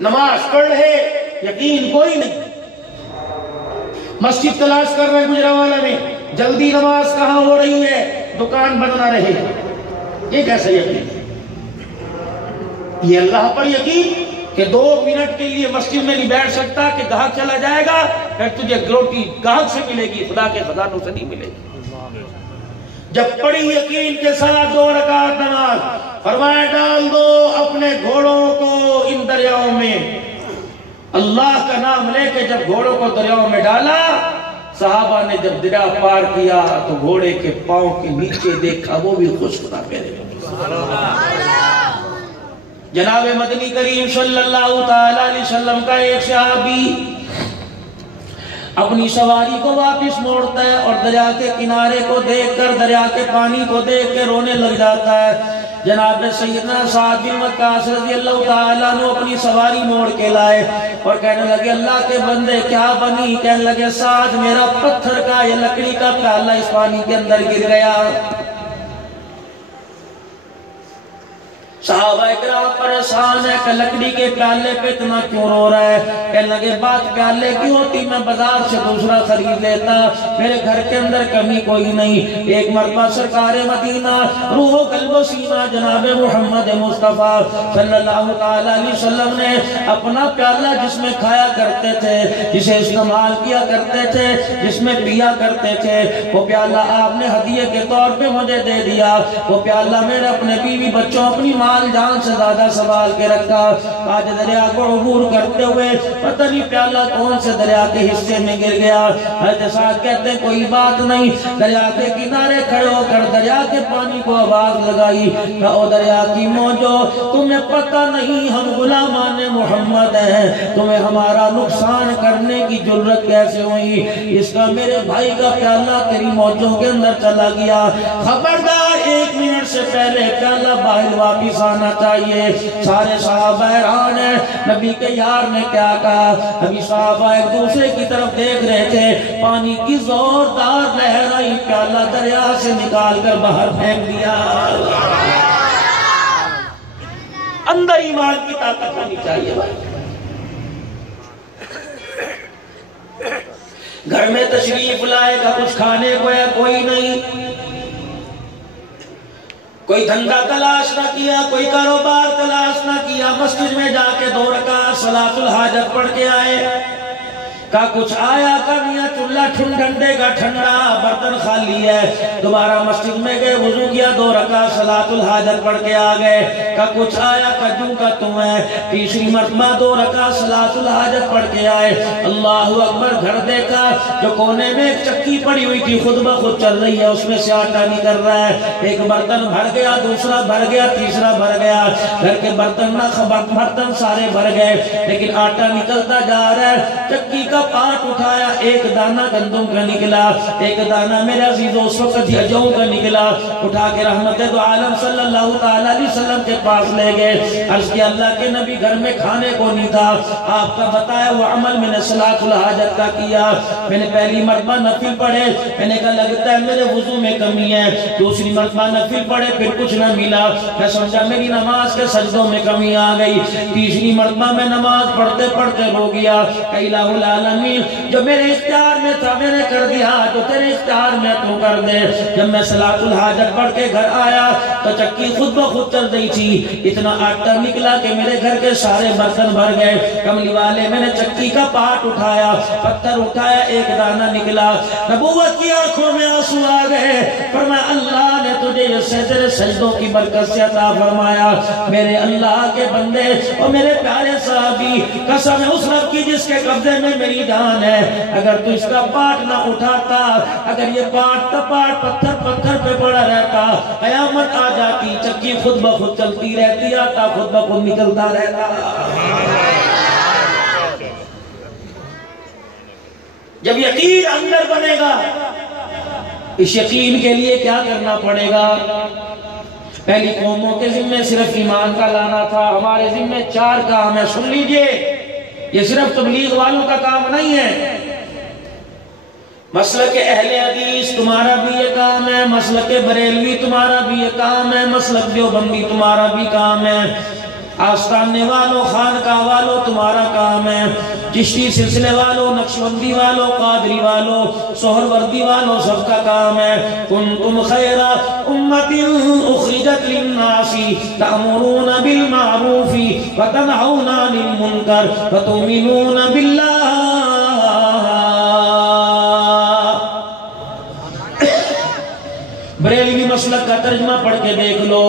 نماز پڑھ رہے یقین کوئی نہیں، مسجد تلاش کر رہے گجرانوالہ میں، جلدی نماز کہاں ہو رہی ہے، دکان بند نہ رہے، یہ کیسا یقین؟ یہ اللہ پر یقین کہ 2 منٹ کے لیے مسجد میں نہیں بیٹھ سکتا کہ گاہک چلا جائے گا پھر تجھے روٹی گاہک سے ملے گی، خدا کے خزانوں سے نہیں ملے گی۔ جب پڑھی یقین کے ساتھ 2 رکعت نماز، فرمایا ڈال دو اپنے گھوڑوں کو ان دریاؤں میں، اللہ کا نام لے کے جب گھوڑوں کو دریاؤں میں ڈالا، صحابہ نے جب دریا پار کیا تو گھوڑے کے پاؤں کے نیچے دیکھا وہ بھی خشک تھا پیرے۔ جناب مدنی کریم صلی اللہ تعالیٰ علیہ وسلم کا ایک صحابی اپنی سواری کو واپس موڑتا ہے اور دریا کے کنارے کو دیکھ کر، دریا کے پانی کو دیکھ کے رونے لگ جاتا ہے۔ جناب سیدنا سعد بن وقاص رضی اللہ تعالیٰ عنہ اپنی سواری موڑ کے لائے اور کہنے لگے اللہ کے بندے کیا بنی؟ کہنے لگے سعد میرا پتھر کا یا لکڑی کا پیالہ اس پانی کے اندر گر گیا۔ صحابہ اکرام پریشان ہے کہ لکڑی کے پیالے پہ اتنا کیوں رو رہا ہے؟ کہنے لگے بات پیالے کی ہوتی میں بازار سے دوسرا خرید لیتا، میرے گھر کے اندر کمی کوئی نہیں۔ ایک مرتبہ سرکار مدینہ روح و قلب و سینہ جناب محمد مصطفیٰ صلی اللہ علیہ وسلم نے اپنا پیالہ جس میں کھایا کرتے تھے، جسے استعمال کیا کرتے تھے، جس میں پیا کرتے تھے، وہ پیالہ آپ نے ہدیے کے طور پہ مجھے دے دیا۔ وہ پیالہ میرے اپنے بیوی بچوں اپنی مال جان سے زیادہ سنبھال کے رکھا۔ آج دریا کو عبور کرتے ہوئے پتہ نہیں پیالہ کون سے دریا کے حصے میں گر گیا۔ حضرت سعد کہتے ہیں کوئی بات نہیں، دریا کے کنارے کھڑے ہو کر دریا کے پانی کو آواز لگائی کہ او دریا کی موجو، تمہیں پتہ نہیں ہم غلامان محمد ہیں، تمہیں ہمارا نقصان کرنے کی جرت کیسے ہوئی؟ اس کا میرے بھائی کا پیالہ تیری موجوں کے اندر چلا گیا، خبردار 1 منٹ سے پہلے پیالہ باہر واپس آنا چاہیے۔ سارے صحابہ حیران ہیں نبی کے یار نے کیا کہا۔ ابھی صحابہ ایک دوسرے کی طرف دیکھ رہے تھے، پانی کی زوردار لہر آئی، پیالہ دریا سے نکال کر باہر پھینک دیا۔ اندر ایمان کی طاقت ہونی چاہیے بھائی۔ گھر میں تشریف لائے گا کچھ کھانے کو ہے کوئی نہیں، کوئی دھندا تلاش نہ کیا، کوئی کاروبار تلاش نہ کیا، مسجد میں جا کے 2 رکعت صلاۃ الحاجت پڑھ کے آئے، کا کچھ آیا کا میاں چولہا ٹھنڈے کا ٹھنڈا، برتن خالی ہے، دوبارہ مسجد میں گئے، وضو کیا، 2 رکعت صلاۃ الحاجت پڑھ کے آ گئے، کا کچھ آیا کا جو کا تم ہے، تیسری مرتبہ 2 رکعت صلاۃ الحاجت پڑھ کے آئے، اللہ اکبر، گھر دیکھا جو کونے میں ایک چکی پڑی ہوئی تھی خود بخود چل رہی ہے، اس میں سے آٹا نکل رہا ہے، ایک برتن بھر گیا، دوسرا بھر گیا، تیسرا بھر گیا، گھر کے برتن سارے بھر گئے لیکن آٹا نکلتا جا رہا ہے۔ چکی کا پاٹ اٹھایا، ایک دانہ گندم کا نکلا، ایک دانہ میرے عزیزوں اس وقت جو کا نکلا، اٹھا کے رحمت دو عالم صلی اللہ تعالیٰ علیہ وسلم کے پاس لے گئے۔ عرض کیا اللہ کے نبی گھر میں کھانے کو نہیں تھا، آپ کا بتایا وہ عمل میں نے صلاۃ الحاجت کا کیا، میں نے پہلی مرتبہ نفل پڑھے، میں نے کہا لگتا ہے میرے وضو میں کمی ہے، دوسری مرتبہ نفل پڑھے پھر کچھ نہ ملا، میں سمجھا میری نماز کے سجدوں میں کمی آ گئی، تیسری مرتبہ میں نماز پڑھتے پڑھتے رو گیا کہ الہ العالمین جو میرے اختیار میں تھا میں نے کر دیا، جو تیرے اختیار میں تو کر دے۔ جب میں صلاۃ الحاجت پڑھ کے گھر آیا تو چکی خود بخود چل رہی تھی، اتنا آٹا نکلا کہ میرے گھر کے سارے برتن بھر گئے۔ کملی والے میں نے چکی کا پاٹ اٹھایا، پتھر اٹھایا، ایک دانہ نکلا، نبوت کی آنکھوں میں آنسو آ گئے، فرمایا اللہ نے تجھے یہ تیرے سجدوں کی برکت سے عطا فرمایا۔ میرے اللہ کے بندے اور میرے پیارے صحابی، قسم اس رب کی جس کے قبضے میں میری جان ہے، اگر تو اس کا پاٹ نہ اٹھاتا، اگر یہ پاٹ پتھر پہ پڑا رہتا، قیامت آ جاتی، چکی خود بخود چلتی رہتی، آتا خود بخود نکلتا رہتا۔ جب یقین اندر بنے گا، اس یقین کے لیے کیا کرنا پڑے گا؟ پہلی قوموں کے ذمہ صرف ایمان کا لانا تھا، ہمارے ذمہ 4 کام ہے، سن لیجئے، یہ صرف تبلیغ والوں کا کام نہیں ہے۔ مسلک اہل حدیث تمہارا بھی یہ کام ہے، مسلک بریلوی تمہارا بھی یہ کام ہے، مسلک دیوبندی تمہارا بھی کام ہے۔ آستانے والوں، خانقاہ والوں، تمہارا کام ہے، چشتی سلسلے والوں، نقشبندی والوں، قادری والوں، سہروردی والوں، سب کا کام ہے کنتم خیر امت اخرجت للناس تأمرون بالمعروف وتنہون عن المنکر وتؤمنون باللہ۔ بریلوی مسلک کا ترجمہ پڑھ کے دیکھ لو،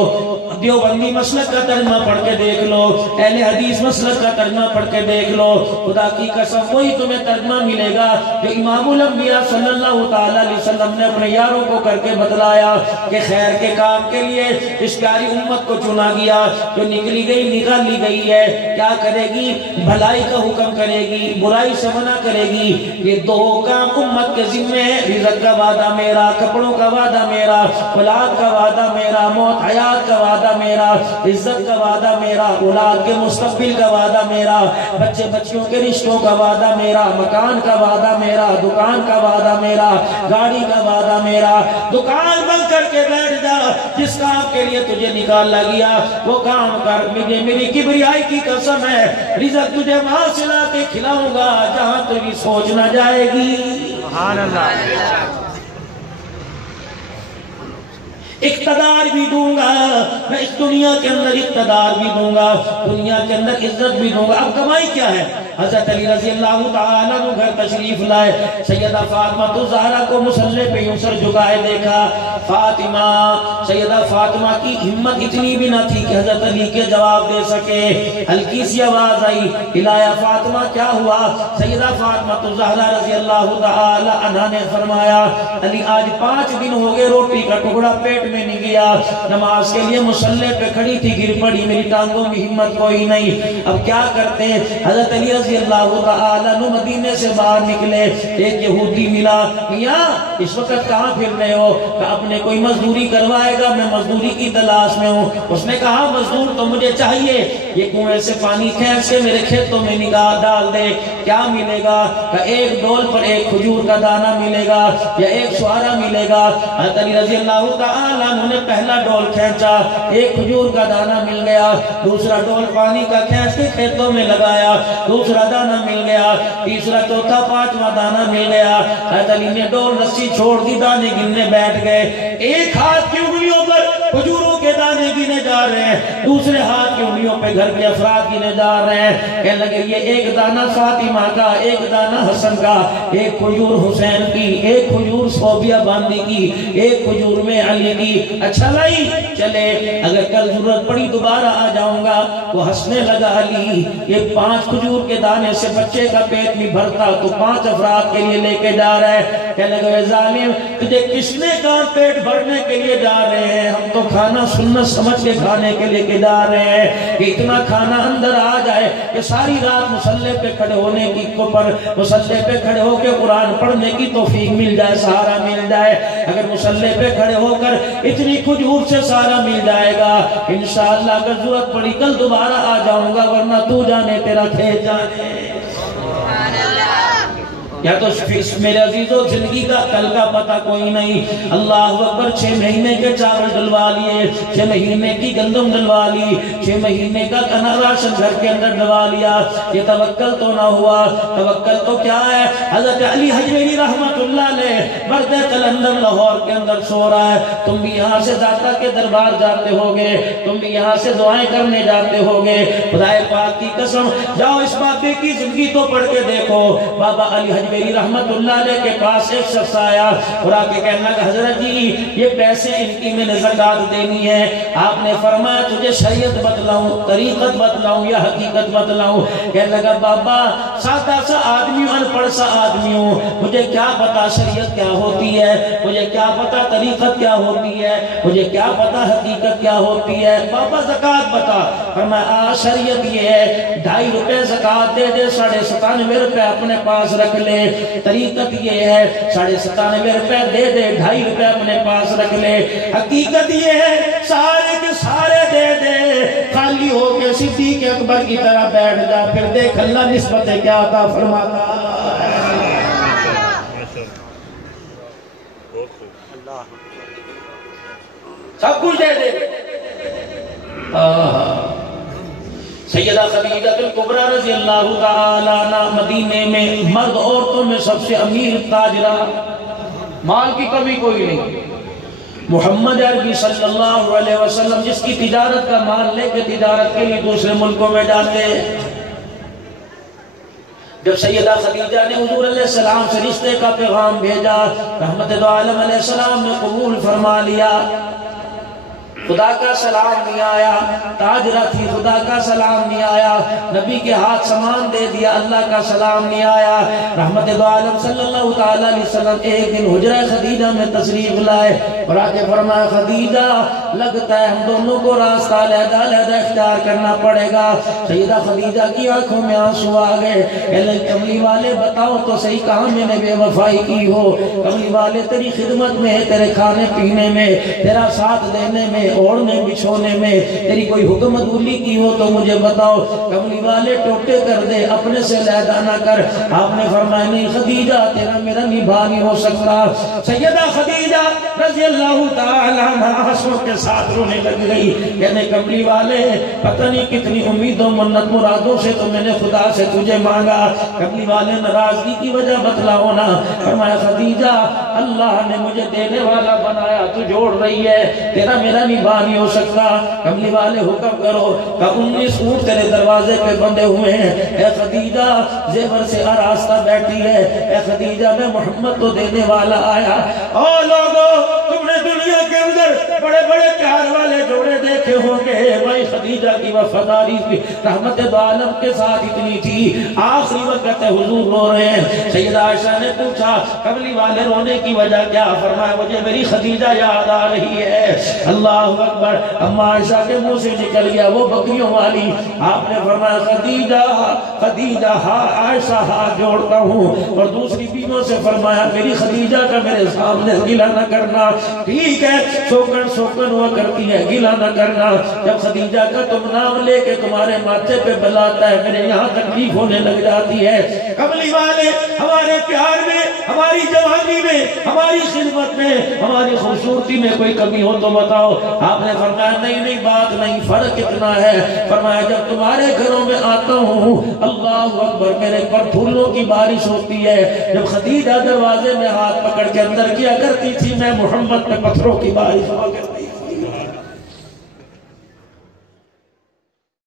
دیوبندی مسلک کا ترجمہ پڑھ کے دیکھ لو، اہل حدیث مسلک کا ترجمہ پڑھ کے دیکھ لو، خدا کی قسم وہی تمہیں ترجمہ ملے گا جو امام الانبیاء صلی اللہ تعالی علیہ وسلم نے اپنے یاروں کو کر کے بتلایا کہ خیر کے کام کے لیے اس پیاری امت کو چنا گیا، جو نکلی گئی نکالی گئی ہے، کیا کرے گی؟ بھلائی کا حکم کرے گی، برائی سے منع کرے گی۔ یہ دو کام امت کے ذمے ہے، رزق کا وعدہ میرا، کپڑوں کا وعدہ میرا، اولاد کا وعدہ میرا، موت حیات کا وعدہ میرا، عزت کا وعدہ میرا، اولاد کے مستقبل کا وعدہ میرا، بچے بچیوں کے رشتوں کا وعدہ میرا، مکان کا وعدہ میرا، دکان کا وعدہ میرا، گاڑی کا وعدہ میرا۔ دکان بند کر کے بیٹھ جا، جس کام کے لیے تجھے نکالا گیا وہ کام کر، مجھے میری کبریائی کی قسم ہے رزق تجھے وہاں سے لا کے کھلاؤں گا جہاں تجھے سوچ نہ جائے گی۔ سبحان اللہ۔ اقتدار بھی دوں گا میں، اس دنیا کے اندر اقتدار بھی دوں گا، دنیا کے اندر عزت بھی دوں گا۔ اب کمائی کیا ہے؟ حضرت علی رضی اللہ تعالیٰ عنہ گھر تشریف لائے، سیدہ فاطمہ الزہرا کو مصلی پہ یوں سر جھکائے دیکھا۔ فاطمہ، سیدہ فاطمہ کی ہمت اتنی بھی نہ تھی کہ حضرت علی کے جواب دے سکے۔ ہلکی سی آواز آئی، الایا فاطمہ کیا ہوا؟ سیدہ فاطمہ الزہرا رضی اللہ تعالیٰ عنہ نے فرمایا علی آج 5 دن ہو گئے روٹی کا ٹکڑا پیٹ میں نہیں گیا، نماز کے لیے مصلی پہ کھڑی تھی، گر پڑی، میری ٹانگوں میں ہمت کوئی نہیں، اب کیا کرتے ہیں؟ حضرت علی رضی اللہ تعالیٰ عنہ مدینے سے باہر نکلے، ایک یہودی ملا، میاں اس وقت کہاں پھر رہے ہو؟ کہ اپنے کوئی مزدوری کروائے گا، میں مزدوری کی تلاش میں ہوں۔ اس نے کہا مزدور تو مجھے چاہیے، یہ کنویں سے پانی کھینچ کے میرے کھیتوں میں نگاہ ڈال دے، کیا ملے گا؟ کہ ایک ڈول پر ایک کھجور کا دانہ ملے گا یا ایک سوارا ملے گا۔ حضرت علی رضی اللہ تعالیٰ عنہ نے پہلا ڈول کھینچا، ایک کھجور کا دانہ مل گیا، دوسرا ڈول پانی کا کھینچ کے کھیتوں میں لگایا، دوسرا دانہ مل گیا، تیسرا چوتھا پانچواں دانہ مل گیا۔ حضرت علی نے ڈول رسی چھوڑ دی، دانے گننے بیٹھ گئے، ایک ہاتھ کی انگلیوں پر کھجوروں کے دانے گنے جا رہے ہیں، دوسرے ہاتھ کی انگلیوں پہ گھر کے افراد گنے جا رہے ہیں۔ کہنے لگے یہ ایک دانہ فاطمہ کا، ایک دانہ حسن کا، ایک کھجور حسین کی، ایک کھجور صوبیہ باندی کی، ایک کھجور میں علی کی۔ اچھا لائی چلے، اگر کل ضرورت پڑی دوبارہ آ جاؤں گا۔ وہ ہنسنے لگا، علی یہ 5 کھجور کے دانے سے بچے کا پیٹ نہیں بھرتا، تو 5 افراد کے لیے لے کے جا رہا ہے۔ کہنے لگا اے ظالم تجھے کس نے کہا پیٹ بھرنے کے لیے جا رہے ہیں؟ ہم تو کھانا سنت سمجھ کے کھانے کے لیے جا رہے ہیں کہ اتنا کھانا اندر آ جائے کہ ساری رات مصلی پہ کھڑے ہونے کی مصلی پہ کھڑے ہو کے قرآن پڑھنے کی توفیق مل جائے، سہارا مل جائے۔ اگر مصلی پہ کھڑے ہو کر اتنی کھجور سے سارا مل جائے گا، انشاءاللہ اگر ضرورت پڑی کل دوبارہ آ جاؤں گا، ورنہ تو جانے تیرا کھیت جانے۔ یا تو میرے عزیزو زندگی کا کل کا پتہ کوئی نہیں۔ اللہ اکبر، 6 مہینے کے چاول ڈلوا لیے، 6 مہینے کی گندم ڈلوا لی، 6 مہینے کا راشن گھر کے اندر ڈلوا لیا۔ یہ توکل تو نہ ہوا، توکل تو کیا ہے؟ حضرت علی حجویری رحمت اللہ علیہ برد قلندر لاہور کے اندر سو رہا ہے، تم بھی یہاں سے داتا کے دربار جاتے ہوگے، تم بھی یہاں سے دعائیں کرنے جاتے ہوگے۔ خدا پاک کی قسم جاؤ اس بابے کی زندگی تو پڑھ کے دیکھو۔ بابا علی میری رحمت اللہ علیہ کے پاس ایک شخص آیا اور آ کے کہنے لگا حضرت جی یہ پیسے ان کی میں نے زکات دینی ہے، آپ نے فرمایا تجھے شریعت بتلاؤں، طریقت بتلاؤں یا حقیقت بتلاؤں؟ کہنے لگا بابا سادہ سا آدمی ہوں، ان پڑھ سا آدمی ہوں، مجھے کیا پتا شریعت کیا ہوتی ہے، مجھے کیا پتا طریقت کیا ہوتی ہے، مجھے کیا پتا حقیقت کیا ہوتی ہے؟ بابا زکات بتا۔ فرمایا شریعت یہ ہے 2.5 روپے زکات دے دے، 97.5 روپے اپنے پاس رکھ لے۔ طریقت یہ ہے 97.5 روپے دے دے، 2.5 روپے اپنے پاس رکھ لے۔ حقیقت یہ ہے سارے کے سارے دے دے، خالی ہو کے صدیق اکبر کی طرح بیٹھ جا، پھر دیکھ اللہ نسبت کیا عطا فرماتا۔ سب کچھ دے دے۔ سیدہ خدیجہ الکبریٰ رضی اللہ تعالیٰ عنہ مدینے میں مرد عورتوں میں سب سے امیر تاجرہ، مال کی کمی کوئی نہیں۔ محمد عربی صلی اللہ علیہ وسلم جس کی تجارت کا مال لے کے تجارت کے لیے دوسرے ملکوں میں جاتے، جب سیدہ خدیجہ نے حضور علیہ السلام سے رشتے کا پیغام بھیجا، رحمت دو عالم علیہ السلام نے قبول فرما لیا۔ خدا کا سلام نہیں آیا، تاجرہ تھی، خدا کا سلام نہیں آیا، نبی کے ہاتھ سامان دے دیا، اللہ کا سلام نہیں آیا۔ رحمت دو عالم صلی اللہ تعالیٰ علیہ وسلم ایک دن حجرہ خدیجہ میں تشریف لائے اور آ کے فرمایا خدیجہ لگتا ہے ہم دونوں کو راستہ علیحدہ علیحدہ اختیار کرنا پڑے گا۔ سیدہ خدیجہ کی آنکھوں میں آنسو آ گئے، اے کملی والے بتاؤ تو صحیح کہاں میں نے بے وفائی کی ہو؟ کملی والے تیری خدمت میں، تیرے کھانے پینے میں، تیرا ساتھ دینے میں، اوڑھنے بچھونے میں تیری کوئی حکم عدولی کی ہو تو مجھے بتاؤ۔ کملی والے ٹوٹے کر دے، اپنے سے علیحدہ نہ کر۔ آپ نے فرمایا نہیں خدیجہ تیرا میرا نبھا نہیں ہو سکتا۔ سیدہ خدیجہ رضی اللہ تعالیٰ عنہ آنسوں کے ساتھ رونے لگ گئی، کہنے کملی والے پتہ نہیں کتنی امیدوں منت مرادوں سے تو میں نے خدا سے تجھے مانگا، کملی والے ناراضگی کی وجہ بتلاؤ نا۔ فرمایا خدیجہ اللہ نے مجھے دینے والا بنایا، تو جوڑ رہی ہے، تیرا میرا نبھا نہیں ہو سکتا۔ کملی والے حکم کرو کہ 19 اونٹ تیرے دروازے پہ بندے ہوئے ہیں، اے خدیجہ زیور سے آراستہ بیٹھی ہے، اے خدیجہ میں محمد تو دینے والا آیا۔ او لوگو تم نے دنیا کے اندر بڑے بڑے پیار والے جوڑے دیکھے ہوں گے، بھائی خدیجہ کی وفاداری رحمت دو عالم کے ساتھ اتنی تھی، آخری وقت حضور رو رہے ہیں۔ سیدہ عائشہ نے پوچھا کملی والے رونے کی وجہ کیا؟ فرمایا مجھے میری خدیجہ یاد آ رہی ہے۔ اللہ اکبر، اما عائشہ کے منہ سے نکل گیا وہ بکریوں والی۔ آپ نے فرمایا خدیجہ خدیجہ ہاں عائشہ ہاتھ جوڑتا ہوں، اور دوسری بیویوں سے فرمایا میری خدیجہ کا میرے سامنے گلہ نہ کرنا، ٹھیک ہے سوکن سوکن ہوا کرتی ہے گلہ نہ کرنا، جب خدیجہ کا تم نام لے کے تمہارے ماتھے پہ بلاتا ہے میرے یہاں تکلیف ہونے لگ جاتی ہے۔ کملی والے ہمارے پیار میں، ہماری جوانی میں، ہماری خدمت میں، ہماری خوبصورتی میں کوئی کمی ہو تو بتاؤ۔ آپ نے فرمایا نہیں بات نہیں، فرق اتنا ہے، فرمایا جب تمہارے گھروں میں آتا ہوں اللہ اکبر میرے پر پھولوں کی بارش ہوتی ہے، جب خدیجہ دروازے میں ہاتھ پکڑ کے اندر کیا کرتی تھی میں محمد پہ پتھروں کی بارش ہو گئی۔